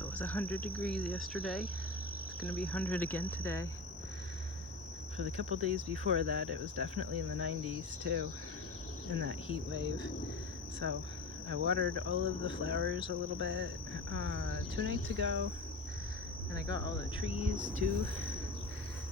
So it was 100 degrees yesterday. It's gonna be 100 again today. For the couple days before that, it was definitely in the 90s too, in that heat wave. So I watered all of the flowers a little bit 2 nights ago, and I got all the trees too,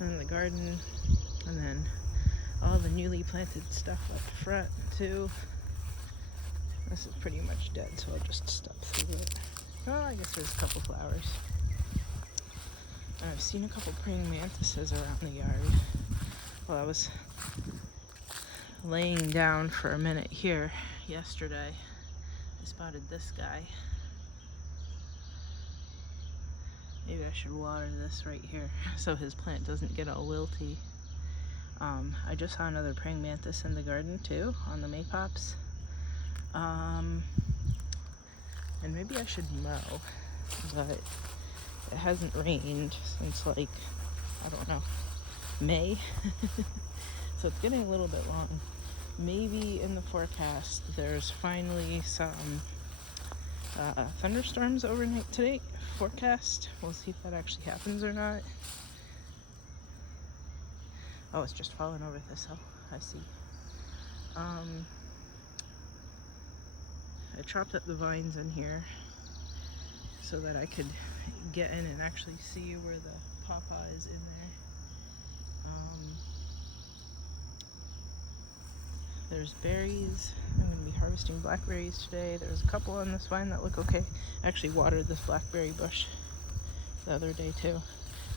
and the garden, and then all the newly planted stuff up front too. This is pretty much dead, so I'll just step through it. Oh, I guess there's a couple flowers. I've seen a couple praying mantises around the yard. Well, I was laying down for a minute here yesterday. I spotted this guy. Maybe I should water this right here so his plant doesn't get all wilty. I just saw another praying mantis in the garden too, on the maypops. And maybe I should mow, but it hasn't rained since, like, I don't know, May. So it's getting a little bit long. Maybe in the forecast there's finally some thunderstorms overnight today. Forecast. We'll see if that actually happens or not. Oh, it's just falling over this hill. I see. I chopped up the vines in here so that I could get in and actually see where the pawpaw is in there. There's berries. I'm going to be harvesting blackberries today. There's a couple on this vine that look okay. I actually watered this blackberry bush the other day too.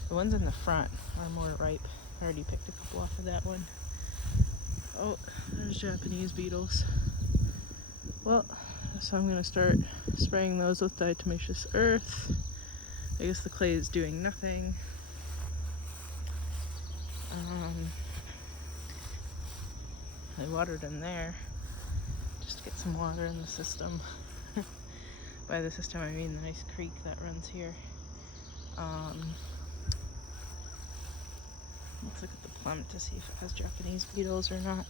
The ones in the front are more ripe. I already picked a couple off of that one. Oh, there's Japanese beetles. Well, so I'm going to start spraying those with diatomaceous earth. I guess the clay is doing nothing. I watered in there just to get some water in the system. By the system I mean the nice creek that runs here. Let's look at the plum to see if it has Japanese beetles or not.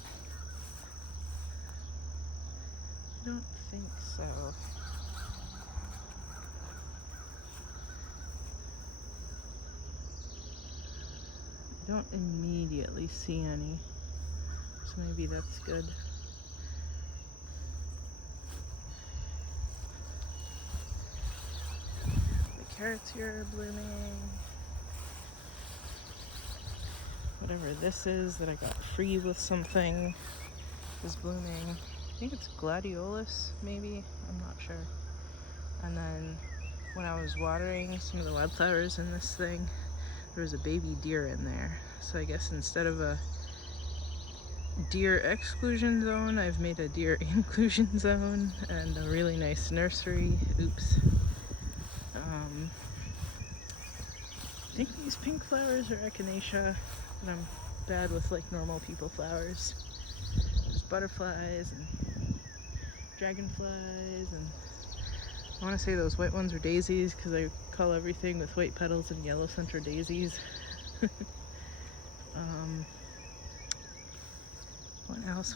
I don't think so. I don't immediately see any, so maybe that's good. The carrots here are blooming. Whatever this is that I got free with something is blooming. I think it's gladiolus, maybe. I'm not sure. And then when I was watering some of the wildflowers in this thing, there was a baby deer in there. So I guess instead of a deer exclusion zone, I've made a deer inclusion zone and a really nice nursery. Oops. I think these pink flowers are echinacea, and I'm bad with like normal people flowers. There's butterflies and dragonflies, and I want to say those white ones are daisies because I call everything with white petals and yellow center daisies.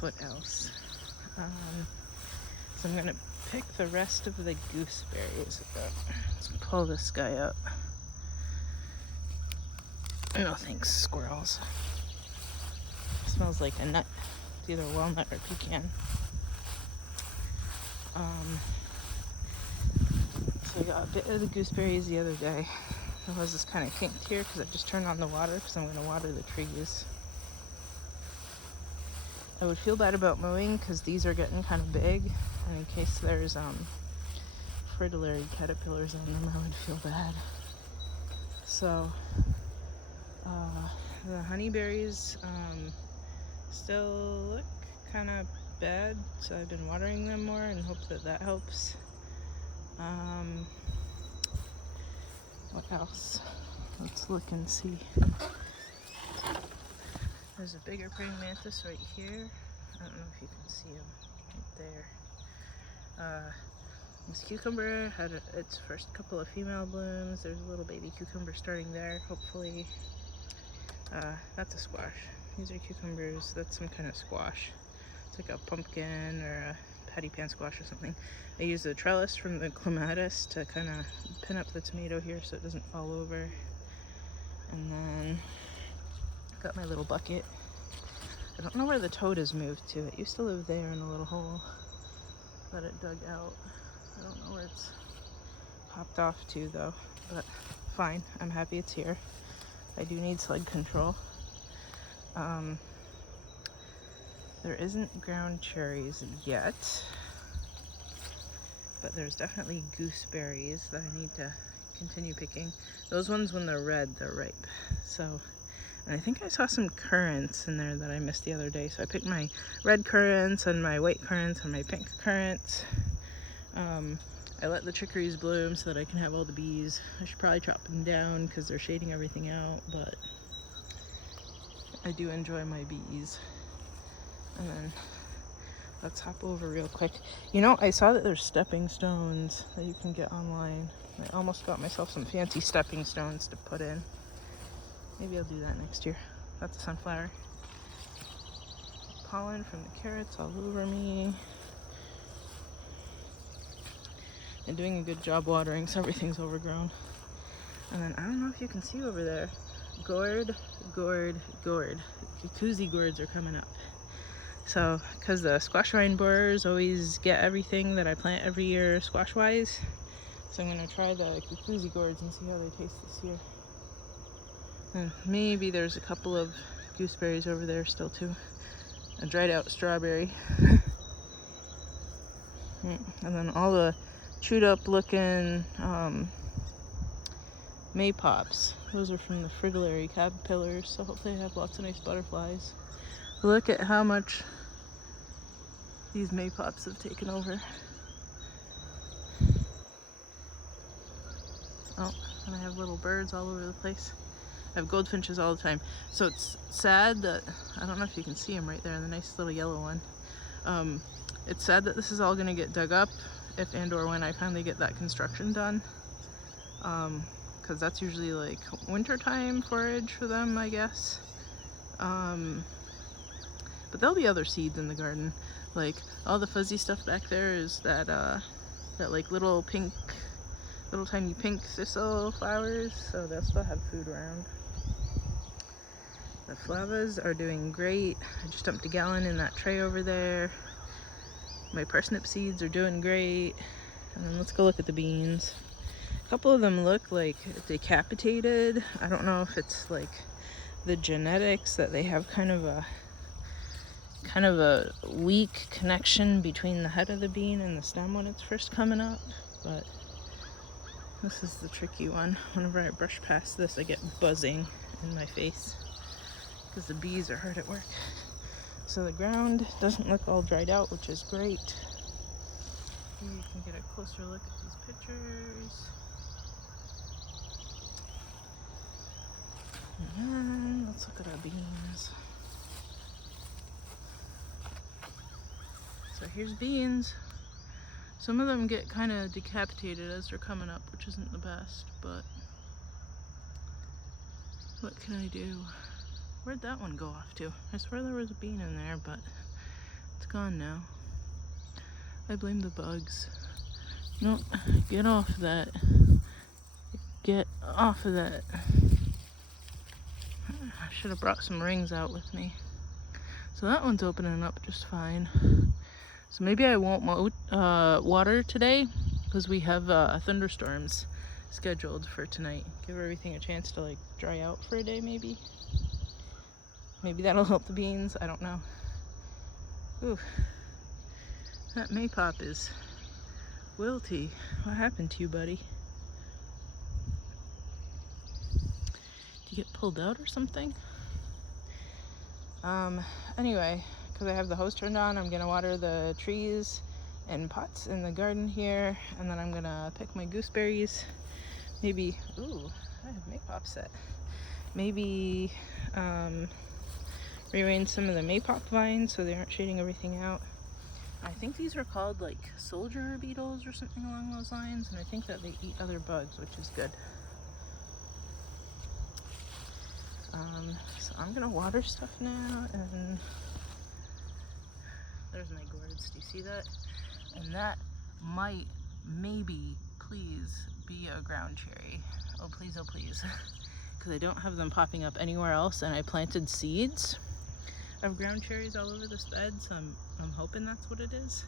What else? So I'm gonna pick the rest of the gooseberries. Let's pull this guy up. No thanks, squirrels. It smells like a nut. It's either walnut or pecan. So I got a bit of the gooseberries the other day. It was just kind of kinked here because I just turned on the water because I'm going to water the trees. I would feel bad about mowing because these are getting kind of big, and in case there's fritillary caterpillars on them, I would feel bad. So the honeyberries still look kind of bad, so I've been watering them more and hope that that helps. What else? Let's look and see. There's a bigger praying mantis right here. I don't know if you can see him right there. This cucumber had its first couple of female blooms. There's a little baby cucumber starting there, hopefully. That's a squash. These are cucumbers. That's some kind of squash. It's like a pumpkin or a patty pan squash or something. I use the trellis from the clematis to kind of pin up the tomato here so it doesn't fall over. And then got my little bucket. I don't know where the toad has moved to. It used to live there in a little hole that it dug out. I don't know where it's popped off to though, but fine. I'm happy it's here. I do need slug control. There isn't ground cherries yet, but there's definitely gooseberries that I need to continue picking. Those ones, when they're red, they're ripe. So, and I think I saw some currants in there that I missed the other day. So I picked my red currants and my white currants and my pink currants. I let the chicories bloom so that I can have all the bees. I should probably chop them down because they're shading everything out, but I do enjoy my bees. And then let's hop over real quick. You know, I saw that there's stepping stones that you can get online. I almost got myself some fancy stepping stones to put in. Maybe I'll do that next year. That's a sunflower. Pollen from the carrots all over me. And doing a good job watering, so everything's overgrown. And then I don't know if you can see over there. Gourd. Jacuzzi gourds are coming up. So, because the squash vine borers always get everything that I plant every year squash-wise. So I'm going to try the jacuzzi gourds and see how they taste this year. And maybe there's a couple of gooseberries over there still too. A dried out strawberry. And then all the chewed up looking maypops. Those are from the frigillary caterpillars, so hopefully I have lots of nice butterflies. Look at how much these maypops have taken over. Oh, and I have little birds all over the place. I have goldfinches all the time. So it's sad that, I don't know if you can see them right there, the nice little yellow one. It's sad that this is all gonna get dug up if and or when I finally get that construction done. Because that's usually like wintertime forage for them, I guess. But there'll be other seeds in the garden. Like all the fuzzy stuff back there is that like little tiny pink thistle flowers, so they'll still have food around. The flavas are doing great. I just dumped a gallon in that tray over there. My parsnip seeds are doing great. And then let's go look at the beans. A couple of them look like decapitated. I don't know if it's like the genetics that they have kind of a weak connection between the head of the bean and the stem when it's first coming up, but this is the tricky one. Whenever I brush past this, I get buzzing in my face because the bees are hard at work. So the ground doesn't look all dried out, which is great. Here you can get a closer look at these pictures. And then let's look at our beans. So here's beans. Some of them get kind of decapitated as they're coming up, which isn't the best, but what can I do? Where'd that one go off to? I swear there was a bean in there, but it's gone now. I blame the bugs. No, get off of that. Get off of that. I should have brought some rings out with me. So that one's opening up just fine. So maybe I won't water today because we have thunderstorms scheduled for tonight. Give everything a chance to like dry out for a day maybe. Maybe that'll help the beans, I don't know. Ooh, that maypop is wilty. What happened to you, buddy? Did you get pulled out or something? Anyway, because I have the hose turned on, I'm gonna water the trees and pots in the garden here, and then I'm gonna pick my gooseberries. Maybe, ooh, I have maypop set. Maybe rearrange some of the maypop vines so they aren't shading everything out. I think these are called like soldier beetles or something along those lines, and I think that they eat other bugs, which is good. So I'm gonna water stuff now, and there's my gourds. Do you see that? And that might, maybe, please be a ground cherry. Oh please, oh please. Because I don't have them popping up anywhere else, and I planted seeds of ground cherries all over this bed, so I'm hoping that's what it is.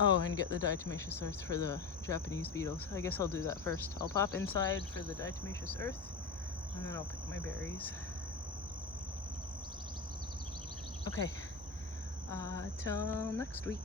Oh, and get the diatomaceous earth for the Japanese beetles. I guess I'll do that first. I'll pop inside for the diatomaceous earth, and then I'll pick my berries. Okay, till next week.